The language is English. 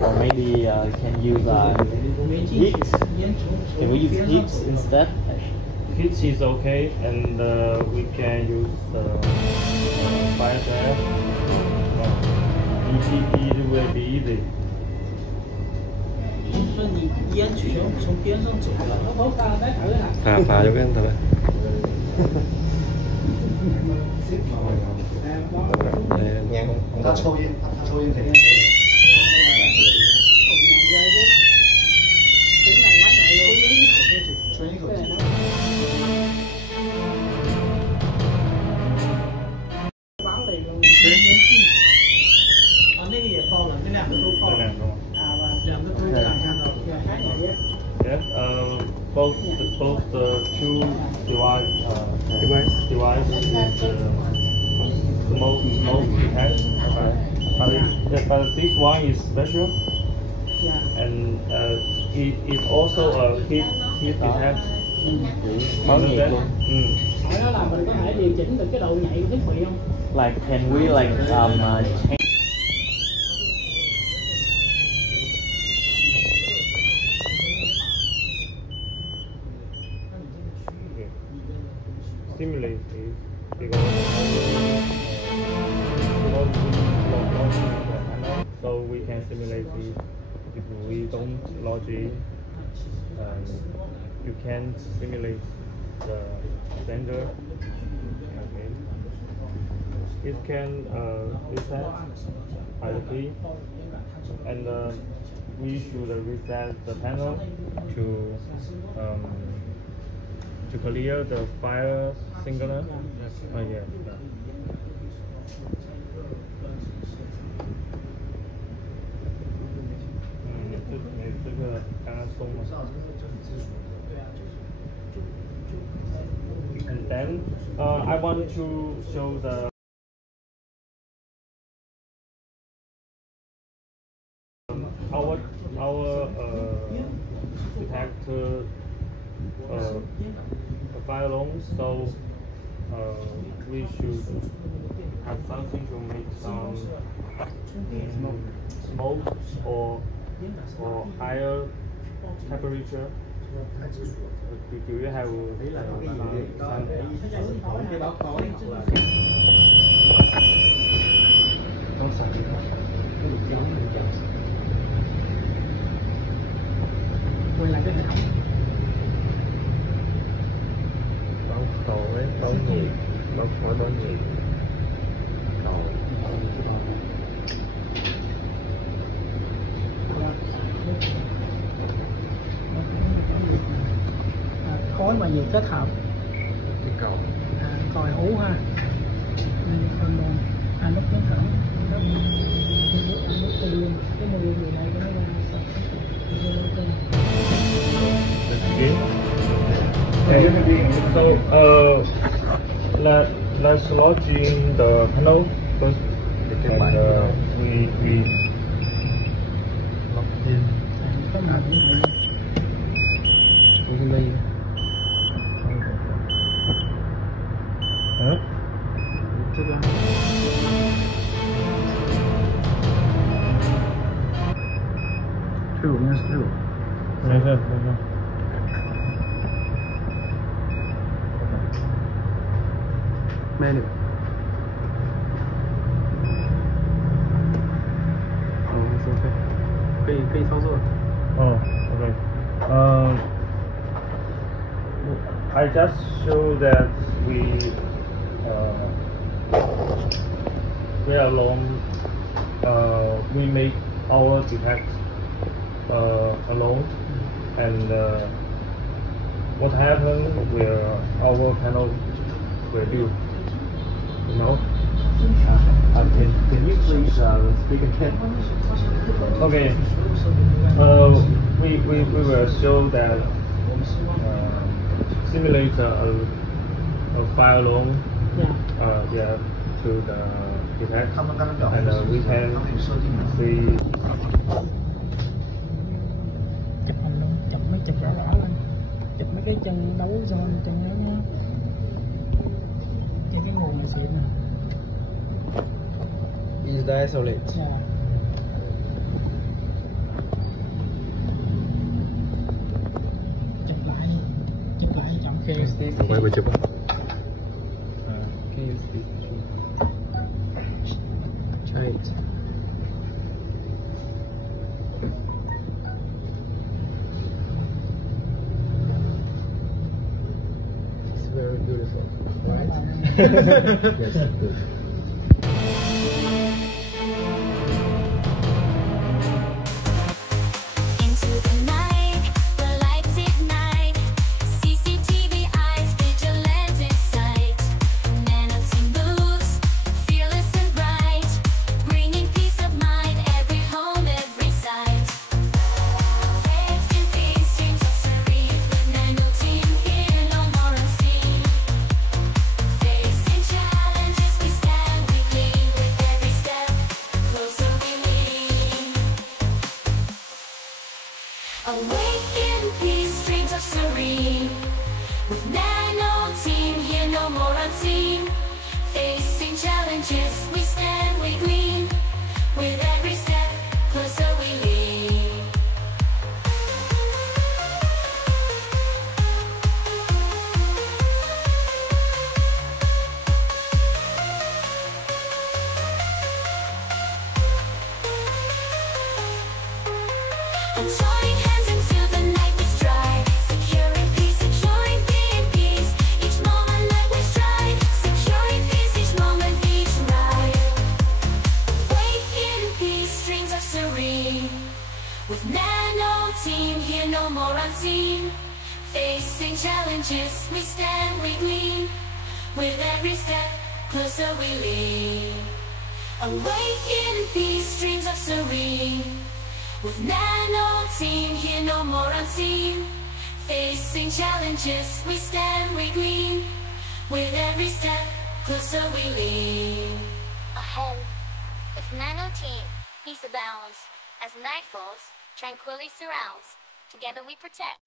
or maybe can use heat. Can we use heat instead? Heat is okay, and we can use fire trap. It will be easy. 所以你烟全从边上走了。phà cho cái anh thử. Nghe không? Ta抽烟thì both the two device is the most detect. But this one is special, and it also a heat detect. Hỏi nó là mình có thể điều chỉnh được cái độ nhạy của thiết bị không? Like can we like change? Simulate it because so we can simulate it if we don't logic. You can simulate the sender. Okay. It can reset by the key, and we should reset the panel to clear the fire signaler. Oh yeah. And then I want to show the our detector fire alarm, so we should have something to make some smoke or higher temperature. Do you have Quay lại cái hệ thống. Cầu ấy, báo nhiệt, báo khỏi báo nhiệt. Cầu. Khói và nhiệt kết hợp. Cái cầu. Còi hũ ha. Nút nhấn thở. Nút từ cái mùi người này cái nó So let's lodge in the panel first, and we lọc in. Huh? True, yes, true. Yes. Menu. It's okay. 可以操作。 Oh, okay. I just show that we alone we make our detect alone, and what happened where our panel will do, you know. Can you please speak again? Okay. We will show that simulate a fire alarm. Yeah, to the detect, and we can see. Chụp hình luôn, chụp rõ lên, chụp mấy cái chân đấu zone chân đó nhá. Cái nguồn này xịn nè. Is that solid? Yeah. Okay. Quay về chụp á. Cháy. It's very beautiful, right? Yes, good. Into the night, the lights ignite. CCTV eyes, vigilant sight. NANO team moves, fearless and bright, bringing peace of mind, every home, every site. Faith in peace, dreams of serene. With NANO team here, no more unseen. Facing challenges, we stand, we lean. With every step, closer we lean. Awake in peace, dreams of serene. With NANO team here, no more unseen. Facing challenges, we stand, we gleam. With every step, closer we lean. And join hands into the night we stride. Securing peace, securing being peace. Each moment that we stride. Securing peace, each moment, each ride. Wake in peace, dreams of serene. With NANO team here, no more unseen. Facing challenges, we stand, we gleam. With every step, closer we lean. Awake in peace, dreams of serene. With NANO team here, no more unseen. Facing challenges, we stand, we gleam. With every step, closer we lean. Ahead, with NANO team, peace abounds. As night falls, tranquility surrounds. Together we protect.